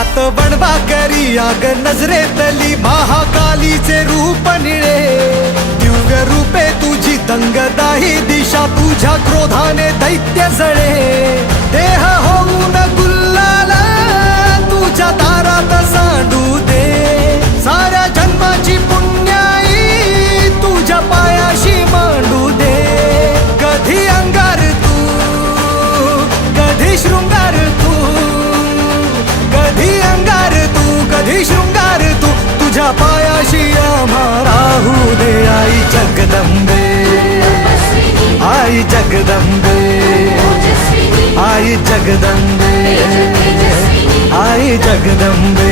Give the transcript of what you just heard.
हातात बनवा करी आग नजरेतली महाकालीचे रूप निळे दिव्य रूपे तुझी दंगदाही दिशा तुझ्या क्रोधाने दैत्य जळे देह होऊन गुल्लाल तुझ्या दारात सांडू दे साऱ्या जन्माची पुण्याई तुझ्या पायाशी मांडू दे कधी अंगार तू कधी शृंगार तू कधी अंगार तू कधी शृंगार तू तुझ्या पायाशी आम्हा राहू दे आई जगदंबे आई जगदंबे आई जगदंबे आई जगदंबे